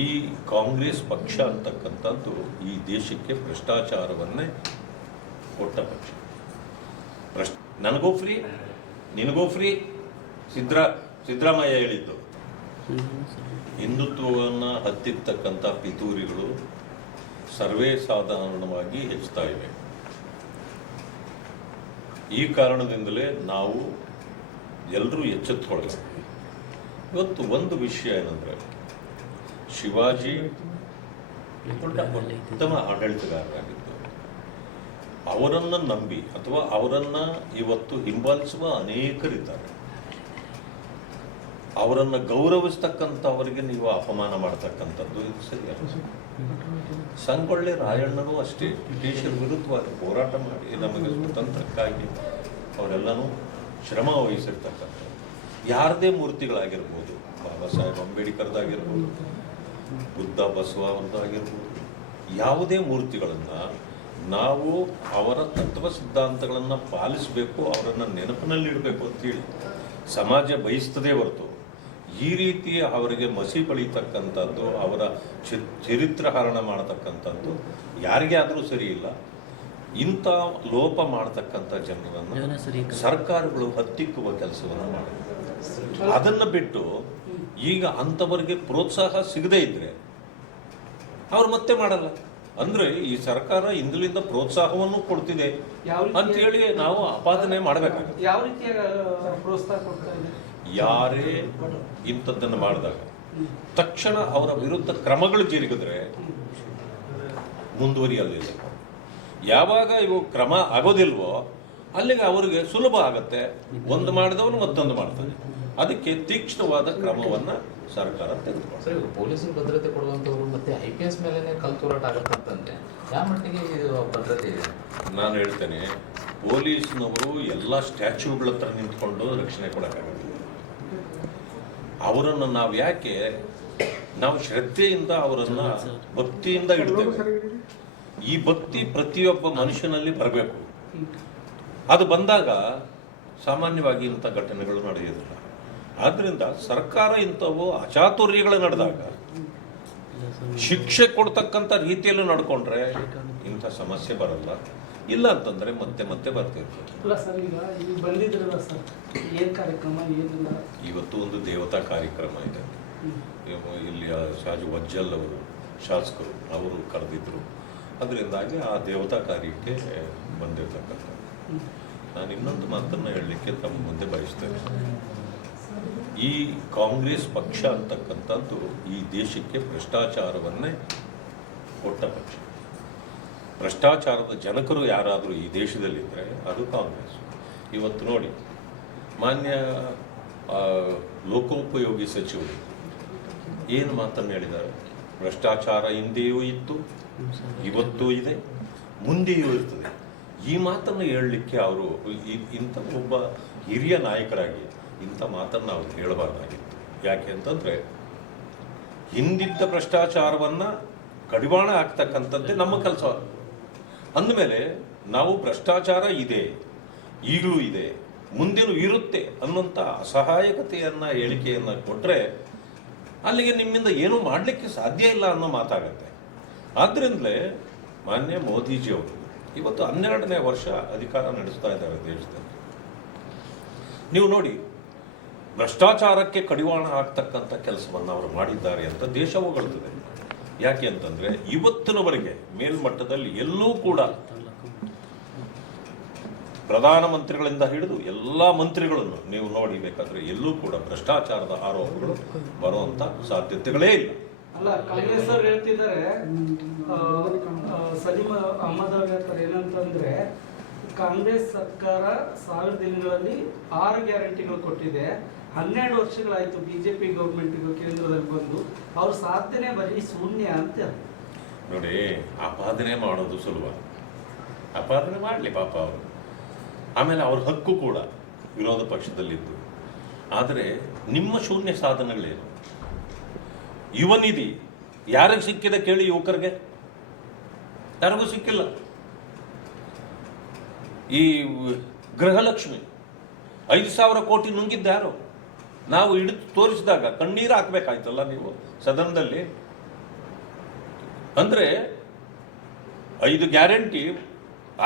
ಈ ಕಾಂಗ್ರೆಸ್ ಪಕ್ಷ ಅಂತಕ್ಕಂಥದ್ದು ಈ ದೇಶಕ್ಕೆ ಭ್ರಷ್ಟಾಚಾರವನ್ನೇ ಕೊಟ್ಟ ಪಕ್ಷ. ನನಗೂ ಫ್ರೀ ನಿನಗೂ ಫ್ರೀ ಸಿದ್ದರಾಮಯ್ಯ ಹೇಳಿದ್ದು. ಹಿಂದುತ್ವವನ್ನು ಹತ್ತಿರ್ತಕ್ಕಂಥ ಪಿತೂರಿಗಳು ಸರ್ವೇ ಸಾಧಾರಣವಾಗಿ ಹೆಚ್ಚುತ್ತಾ ಇವೆ. ಈ ಕಾರಣದಿಂದಲೇ ನಾವು ಎಲ್ಲರೂ ಎಚ್ಚೆತ್ತುಕೊಳ್ಳಬೇಕು. ಇವತ್ತು ಒಂದು ವಿಷಯ ಏನಂದರೆ, ಶಿವಾಜಿ ಉತ್ತಮ ಆಡಳಿತಗಾರರಾಗಿದ್ದು, ಅವರನ್ನು ನಂಬಿ ಅಥವಾ ಅವರನ್ನು ಇವತ್ತು ಹಿಂಬಾಲಿಸುವ ಅನೇಕರಿದ್ದಾರೆ. ಅವರನ್ನು ಗೌರವಿಸ್ತಕ್ಕಂಥವರಿಗೆ ನೀವು ಅಪಮಾನ ಮಾಡ್ತಕ್ಕಂಥದ್ದು ಇದು ಸರಿಯಲ್ಲ. ಸಂಗೊಳ್ಳಿ ರಾಯಣ್ಣನೂ ಅಷ್ಟೇ ಬ್ರಿಟಿಷರ ವಿರುದ್ಧವಾಗಿ ಹೋರಾಟ ಮಾಡಿ ನಮಗೆ ಸ್ವತಂತ್ರಕ್ಕಾಗಿ ಅವರೆಲ್ಲನೂ ಶ್ರಮ ವಹಿಸಿರ್ತಕ್ಕಂಥದ್ದು. ಯಾರದೇ ಮೂರ್ತಿಗಳಾಗಿರ್ಬೋದು, ಬಾಬಾ ಸಾಹೇಬ್ ಅಂಬೇಡ್ಕರ್ದಾಗಿರ್ಬೋದು, ಬುದ್ಧ ಬಸವ ಅವ್ರದ್ದಾಗಿರ್ಬೋದು, ಯಾವುದೇ ಮೂರ್ತಿಗಳನ್ನು ನಾವು ಅವರ ತತ್ವ ಸಿದ್ಧಾಂತಗಳನ್ನು ಪಾಲಿಸಬೇಕು, ಅವರನ್ನು ನೆನಪಿನಲ್ಲಿಡಬೇಕು ಅಂತೇಳಿ ಸಮಾಜ ಬಯಸ್ತದೇ ಹೊರತು ಈ ರೀತಿ ಅವರಿಗೆ ಮಸಿ ಬಳಿತಕ್ಕಂಥದ್ದು, ಅವರ ಚರಿತ್ರ ಹರಣ ಮಾಡತಕ್ಕಂಥದ್ದು ಯಾರಿಗೇ ಆದರೂ ಸರಿ ಇಲ್ಲ. ಇಂಥ ಲೋಪ ಮಾಡತಕ್ಕಂಥ ಜನರನ್ನು ಸರ್ಕಾರಗಳು ಹತ್ತಿಕ್ಕುವ ಕೆಲಸವನ್ನು ಮಾಡಬೇಕು. ಅದನ್ನು ಬಿಟ್ಟು ಈಗ ಅಂಥವರಿಗೆ ಪ್ರೋತ್ಸಾಹ ಸಿಗದೇ ಇದ್ರೆ ಅವ್ರು ಮತ್ತೆ ಮಾಡಲ್ಲ. ಅಂದ್ರೆ ಈ ಸರ್ಕಾರ ಇಂದಲಿಂದ ಪ್ರೋತ್ಸಾಹವನ್ನು ಕೊಡ್ತಿದೆ ಅಂತೇಳಿ ನಾವು ಆಪಾದನೆ ಮಾಡಬೇಕಾಗುತ್ತೆ. ಯಾವ ರೀತಿಯ ಪ್ರೋತ್ಸಾಹ ಕೊಡ್ತಾ ಇದೆ? ಯಾರೇ ಇಂಥದ್ದನ್ನು ಮಾಡಿದಾಗ ತಕ್ಷಣ ಅವರ ವಿರುದ್ಧ ಕ್ರಮಗಳು ಜರುಗಿದ್ರೆ ಮುಂದುವರಿಯಲಿಲ್ಲ. ಯಾವಾಗ ಇವು ಕ್ರಮ ಆಗೋದಿಲ್ವೋ ಅಲ್ಲಿಗೆ ಅವರಿಗೆ ಸುಲಭ ಆಗತ್ತೆ. ಒಂದು ಮಾಡಿದವನು ಮತ್ತೊಂದು ಮಾಡ್ತಾನೆ. ಅದಕ್ಕೆ ತೀಕ್ಷ್ಣವಾದ ಕ್ರಮವನ್ನು ಸರ್ಕಾರ ತೆಗೆದುಕೊಂಡು ಪೊಲೀಸರು ಭದ್ರತೆ ಕೊಡುವಂಥವ್ರು ಮತ್ತೆ IPS ಮೇಲೆ ಕಲ್ತೂರಾಟ ಆಗತ್ತಂತಂದ್ರೆ ಯಾವ ಮಟ್ಟಿಗೆ ಭದ್ರತೆ ಇದೆ? ನಾನು ಹೇಳ್ತೇನೆ, ಪೊಲೀಸ್ನವರು ಎಲ್ಲ ಸ್ಟ್ಯಾಚ್ಯೂಗಳ ಹತ್ರ ನಿಂತ್ಕೊಂಡು ರಕ್ಷಣೆ ಕೊಡೋಕ್ಕಾಗಲ್ಲ. ಅವರನ್ನು ನಾವು ಯಾಕೆ ನಾವು ಶ್ರದ್ಧೆಯಿಂದ ಅವರನ್ನು ಭಕ್ತಿಯಿಂದ ಇಡ್ತೇವೆ. ಈ ಭಕ್ತಿ ಪ್ರತಿಯೊಬ್ಬ ಮನುಷ್ಯನಲ್ಲಿ ಬರಬೇಕು. ಅದು ಬಂದಾಗ ಸಾಮಾನ್ಯವಾಗಿ ಇಂಥ ಘಟನೆಗಳು ನಡೆಯೋದಿಲ್ಲ. ಆದ್ದರಿಂದ ಸರ್ಕಾರ ಇಂಥವು ಅಚಾತುರ್ಯಗಳು ನಡೆದಾಗ ಶಿಕ್ಷೆ ಕೊಡ್ತಕ್ಕಂಥ ರೀತಿಯಲ್ಲಿ ನಡ್ಕೊಂಡ್ರೆ ಇಂಥ ಸಮಸ್ಯೆ ಬರಲ್ಲ. ಇಲ್ಲ ಅಂತಂದ್ರೆ ಮತ್ತೆ ಮತ್ತೆ ಬರ್ತಿರ್ತದೆ. ಇವತ್ತು ಒಂದು ದೇವತಾ ಕಾರ್ಯಕ್ರಮ ಇದೆ. ಇಲ್ಲಿ ಶಾಜು ವಜ್ಜಲ್ ಅವರು ಶಾಸಕರು ಅವರು ಕರೆದಿದ್ರು. ಅದರಿಂದಾಗಿ ಆ ದೇವತಾ ಕಾರ್ಯಕ್ಕೆ ಬಂದಿರತಕ್ಕಂಥ ನಾನು ಇನ್ನೊಂದು ಮಾತನ್ನು ಹೇಳಲಿಕ್ಕೆ ತಮ್ಮ ಮುಂದೆ ಬಯಸ್ತೇನೆ. ಈ ಕಾಂಗ್ರೆಸ್ ಪಕ್ಷ ಅಂತಕ್ಕಂಥದ್ದು ಈ ದೇಶಕ್ಕೆ ಭ್ರಷ್ಟಾಚಾರವನ್ನೇ ಕೊಟ್ಟ ಪಕ್ಷ. ಭ್ರಷ್ಟಾಚಾರದ ಜನಕರು ಯಾರಾದರೂ ಈ ದೇಶದಲ್ಲಿದ್ದರೆ ಅದು ಕಾಂಗ್ರೆಸ್. ಇವತ್ತು ನೋಡಿ, ಮಾನ್ಯ ಲೋಕೋಪಯೋಗಿ ಸಚಿವರು ಏನು ಮಾತನ್ನು ಹೇಳಿದ್ದಾರೆ? ಭ್ರಷ್ಟಾಚಾರ ಹಿಂದೆಯೂ ಇತ್ತು, ಇವತ್ತೂ ಇದೆ, ಮುಂದೆಯೂ ಇರ್ತದೆ. ಈ ಮಾತನ್ನು ಹೇಳಲಿಕ್ಕೆ ಅವರು ಇಂಥ ಒಬ್ಬ ಹಿರಿಯ ನಾಯಕರಾಗಿ ಇಂಥ ಮಾತನ್ನು ನಾವು ಹೇಳಬಾರ್ದಾಗಿತ್ತು. ಯಾಕೆ ಅಂತಂದರೆ ಹಿಂದಿದ್ದ ಭ್ರಷ್ಟಾಚಾರವನ್ನು ಕಡಿವಾಣ ಆಗ್ತಕ್ಕಂಥದ್ದೇ ನಮ್ಮ ಕೆಲಸ. ಅಂದಮೇಲೆ ನಾವು ಭ್ರಷ್ಟಾಚಾರ ಇದೆ, ಈಗಲೂ ಇದೆ, ಮುಂದೇನೂ ಇರುತ್ತೆ ಅನ್ನೋಂಥ ಅಸಹಾಯಕತೆಯನ್ನು ಹೇಳಿಕೆಯನ್ನು ಕೊಟ್ಟರೆ ಅಲ್ಲಿಗೆ ನಿಮ್ಮಿಂದ ಏನೂ ಮಾಡಲಿಕ್ಕೆ ಸಾಧ್ಯ ಇಲ್ಲ ಅನ್ನೋ ಮಾತಾಗತ್ತೆ. ಆದ್ದರಿಂದಲೇ ಮಾನ್ಯ ಮೋದಿಜಿಯವರು ಇವತ್ತು 12ನೇ ವರ್ಷ ಅಧಿಕಾರ ನಡೆಸ್ತಾ ಇದ್ದಾರೆ ದೇಶದಲ್ಲಿ. ನೀವು ನೋಡಿ, ಭ್ರಷ್ಟಾಚಾರಕ್ಕೆ ಕಡಿವಾಣ ಆಗ್ತಕ್ಕಂಥ ಕೆಲಸವನ್ನು ಅವರು ಮಾಡಿದ್ದಾರೆ ಅಂತ ದೇಶ ಹೊಗಳ್ತದೆ. ಯಾಕೆ ಅಂತಂದರೆ ಇವತ್ತಿನವರೆಗೆ ಮೇಲ್ಮಟ್ಟದಲ್ಲಿ ಎಲ್ಲೂ ಕೂಡ ಪ್ರಧಾನಮಂತ್ರಿಗಳಿಂದ ಹಿಡಿದು ಎಲ್ಲ ಮಂತ್ರಿಗಳನ್ನು ನೀವು ನೋಡಿ ಬೇಕಾದರೆ ಎಲ್ಲೂ ಕೂಡ ಭ್ರಷ್ಟಾಚಾರದ ಆರೋಪಗಳು ಬರುವಂಥ ಸಾಧ್ಯತೆಗಳೇ ಇಲ್ಲ. ಅಲ್ಲ, ಕಾಂಗ್ರೆಸ್ ಅವರು ಹೇಳ್ತಿದ್ದಾರೆ, ಸಲೀಂ ಅಹಮದ್ ಅವ್ರು ಹೇಳ್ತಾರೆ ಏನಂತಂದ್ರೆ, ಕಾಂಗ್ರೆಸ್ ಸರ್ಕಾರ 1000 ದಿನಗಳಲ್ಲಿ 6 ಗ್ಯಾರಂಟಿಗಳು ಕೊಟ್ಟಿದೆ. 12 ವರ್ಷಗಳಾಯ್ತು ಬಿಜೆಪಿ ಗೌರ್ಮೆಂಟ್ಗೂ ಕೇಂದ್ರದಲ್ಲಿ ಬಂದು, ಅವ್ರ ಸಾಧನೆ ಬರೀ ಶೂನ್ಯ ಅಂತ. ನೋಡಿ, ಆಪಾದನೆ ಮಾಡೋದು ಸುಲಭ, ಆಪಾದನೆ ಮಾಡಲಿ ಪಾಪ ಅವರು. ಆಮೇಲೆ ಅವ್ರ ಹಕ್ಕು ಕೂಡ ವಿರೋಧ ಪಕ್ಷದಲ್ಲಿದ್ದು. ಆದರೆ ನಿಮ್ಮ ಶೂನ್ಯ ಸಾಧನೆಗಳೇನು? ಯುವ ನಿಧಿ ಯಾರಿಗೆ ಸಿಕ್ಕಿದೆ ಕೇಳಿ? ಯುವಕರಿಗೆ ಯಾರಿಗೂ ಸಿಕ್ಕಿಲ್ಲ. ಈ ಗೃಹಲಕ್ಷ್ಮಿ 5,000 ಕೋಟಿ ನುಂಗಿದ್ದು ಯಾರು? ನಾವು ಹಿಡಿದು ತೋರಿಸಿದಾಗ ಕಣ್ಣೀರು ಹಾಕಬೇಕಾಯ್ತಲ್ಲ ನೀವು ಸದನದಲ್ಲಿ. ಅಂದರೆ 5 ಗ್ಯಾರಂಟಿ,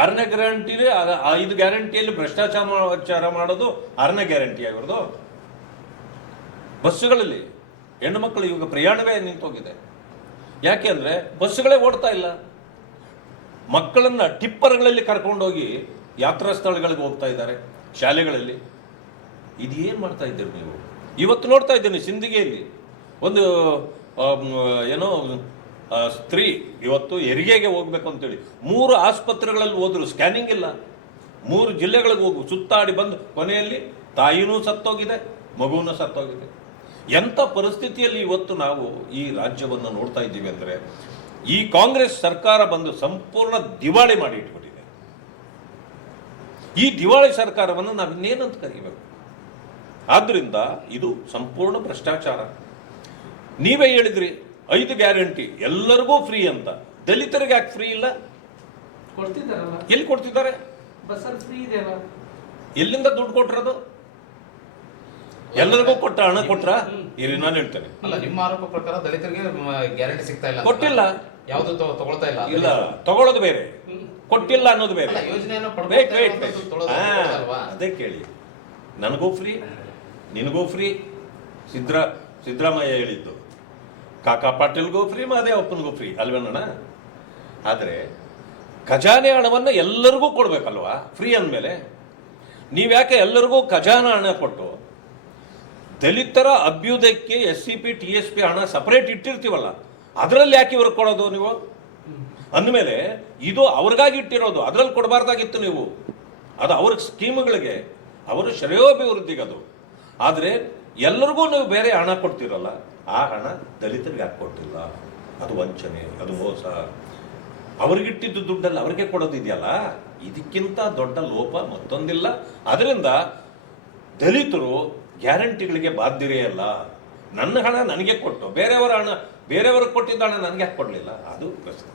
6ನೇ ಗ್ಯಾರಂಟಿನೇ 5 ಗ್ಯಾರಂಟಿಯಲ್ಲಿ ಭ್ರಷ್ಟಾಚಾರ ಮಾಡೋದು 6ನೇ ಗ್ಯಾರಂಟಿ ಆಗಿರೋದು. ಬಸ್ಸುಗಳಲ್ಲಿ ಹೆಣ್ಣು ಮಕ್ಕಳು ಇವಾಗ ಪ್ರಯಾಣವೇ ನಿಂತೋಗಿದೆ. ಯಾಕೆ ಅಂದರೆ ಬಸ್ಸುಗಳೇ ಓಡ್ತಾ ಇಲ್ಲ. ಮಕ್ಕಳನ್ನ ಟಿಪ್ಪರ್ಗಳಲ್ಲಿ ಕರ್ಕೊಂಡೋಗಿ ಯಾತ್ರಾ ಸ್ಥಳಗಳಿಗೆ ಹೋಗ್ತಾ ಇದ್ದಾರೆ, ಶಾಲೆಗಳಲ್ಲಿ. ಇದೇನು ಮಾಡ್ತಾ ಇದ್ದೀರಿ ನೀವು? ಇವತ್ತು ನೋಡ್ತಾ ಇದ್ದೀನಿ ಸಿಂದಗಿಯಲ್ಲಿ ಒಂದು ಏನೋ ಸ್ತ್ರೀ ಇವತ್ತು ಹೆರಿಗೆಗೆ ಹೋಗ್ಬೇಕು ಅಂತೇಳಿ 3 ಆಸ್ಪತ್ರೆಗಳಲ್ಲಿ ಹೋದ್ರು, ಸ್ಕ್ಯಾನಿಂಗ್ ಇಲ್ಲ. 3 ಜಿಲ್ಲೆಗಳಿಗೆ ಹೋಗು ಸುತ್ತಾಡಿ ಬಂದು ಕೊನೆಯಲ್ಲಿ ತಾಯಿನೂ ಸತ್ತೋಗಿದೆ, ಮಗುವೂ ಸತ್ತೋಗಿದೆ. ಎಂಥ ಪರಿಸ್ಥಿತಿಯಲ್ಲಿ ಇವತ್ತು ನಾವು ಈ ರಾಜ್ಯವನ್ನು ನೋಡ್ತಾ ಇದ್ದೀವಿ ಅಂದರೆ, ಈ ಕಾಂಗ್ರೆಸ್ ಸರ್ಕಾರ ಬಂದು ಸಂಪೂರ್ಣ ದಿವಾಳಿ ಮಾಡಿ ಇಟ್ಬಿಟ್ಟಿದೆ. ಈ ದಿವಾಳಿ ಸರ್ಕಾರವನ್ನು ನಾವು ಇನ್ನೇನಂತ ಕರೀಬೇಕು? ಆದ್ದರಿಂದ ಇದು ಸಂಪೂರ್ಣ ಭ್ರಷ್ಟಾಚಾರ. ನೀವೇ ಹೇಳಿದ್ರಿ 5 ಗ್ಯಾರಂಟಿ ಎಲ್ಲರಿಗೂ ಫ್ರೀ ಅಂತ. ದಲಿತರಿಗೆ ಯಾಕೆ ಫ್ರೀ ಇಲ್ಲ? ಕೊಡ್ತಿದ್ದಾರಲ್ಲ, ಎಲ್ಲಿ ಕೊಡ್ತಿದ್ದಾರೆ? ಬಸ್ಸಲ್ಲಿ ಫ್ರೀ ಇದೆಯಲ್ಲ. ಎಲ್ಲಿಂದ ದುಡ್ಡು ಕೊಟ್ಟಿರೋದು? ಎಲ್ಲರಿಗೂ ಕೊಟ್ಟ ಹಣ ಕೊಟ್ರ? ಇಲ್ಲಿ ನಾನು ಹೇಳ್ತೇನೆ. ಅಲ್ಲ, ನಿಮ್ಮ ಆರೋಪ ಪ್ರಕಾರ ದಲಿತರಿಗೆ ಗ್ಯಾರಂಟಿ ಸಿಗ್ತಾ ಇಲ್ಲ. ಕೊಟ್ಟಿಲ್ಲ. ಯಾವುದು ತಗೊಳ್ತಾ ಇಲ್ಲ. ಇಲ್ಲ, ತಗೊಳ್ಳೋದು ಬೇರೆ, ಕೊಟ್ಟಿಲ್ಲ ಅನ್ನೋದು ಬೇರೆ. ಯೋಜನೆಯನ್ನು ಅದೇ ಕೇಳಿ. ನನಗೂ ಫ್ರೀ, ನಿನಗೂ ಫ್ರೀ. ಸಿದ್ದರಾಮಯ್ಯ ಹೇಳಿದ್ದು. ಕಾಕಾ ಪಾಟೀಲ್ಗೂ ಫ್ರೀ, ಮಹದೇವಪ್ಪನಿಗೂ ಫ್ರೀ ಅಲ್ವೇನಣ್ಣ? ಆದರೆ ಖಜಾನೆ ಹಣವನ್ನು ಎಲ್ಲರಿಗೂ ಕೊಡ್ಬೇಕಲ್ವಾ ಫ್ರೀ ಅಂದಮೇಲೆ? ನೀವ್ಯಾಕೆ ಎಲ್ಲರಿಗೂ ಖಜಾನೆ ಹಣ ಕೊಟ್ಟು ದಲಿತರ ಅಭ್ಯುದಯಕ್ಕೆ SCP TSP ಹಣ ಸಪರೇಟ್ ಇಟ್ಟಿರ್ತೀವಲ್ಲ, ಅದರಲ್ಲಿ ಯಾಕೆ ಇವ್ರಿಗೆ ಕೊಡೋದು ನೀವು? ಅಂದಮೇಲೆ ಇದು ಅವ್ರಿಗಾಗಿ ಇಟ್ಟಿರೋದು, ಅದರಲ್ಲಿ ಕೊಡಬಾರ್ದಾಗಿತ್ತು ನೀವು. ಅದು ಅವ್ರ ಸ್ಕೀಮ್ಗಳಿಗೆ, ಅವರ ಶ್ರೇಯೋಭಿವೃದ್ಧಿಗೆ ಅದು. ಆದರೆ ಎಲ್ಲರಿಗೂ ನೀವು ಬೇರೆ ಹಣ ಕೊಡ್ತಿರಲ್ಲ, ಆ ಹಣ ದಲಿತರಿಗೆ ಯಾಕೆ ಕೊಟ್ಟಿಲ್ಲ? ಅದು ವಂಚನೆ, ಅದು ಮೋಸ. ಅವ್ರಿಗಿಟ್ಟಿದ್ದು ದುಡ್ಡಲ್ಲಿ ಅವ್ರಿಗೆ ಕೊಡೋದಿದೆಯಲ್ಲ, ಇದಕ್ಕಿಂತ ದೊಡ್ಡ ಲೋಪ ಮತ್ತೊಂದಿಲ್ಲ. ಅದರಿಂದ ದಲಿತರು ಗ್ಯಾರಂಟಿಗಳಿಗೆ ಬಾಧ್ಯರೇ ಅಲ್ಲ. ನನ್ನ ಹಣ ನನಗೆ ಕೊಟ್ಟು ಬೇರೆಯವರ ಹಣ ಬೇರೆಯವ್ರಿಗೆ ಕೊಟ್ಟಿದ್ದ ಹಣ ನನಗೆ ಯಾಕೆ ಕೊಡಲಿಲ್ಲ? ಅದು ಪ್ರಶ್ನೆ.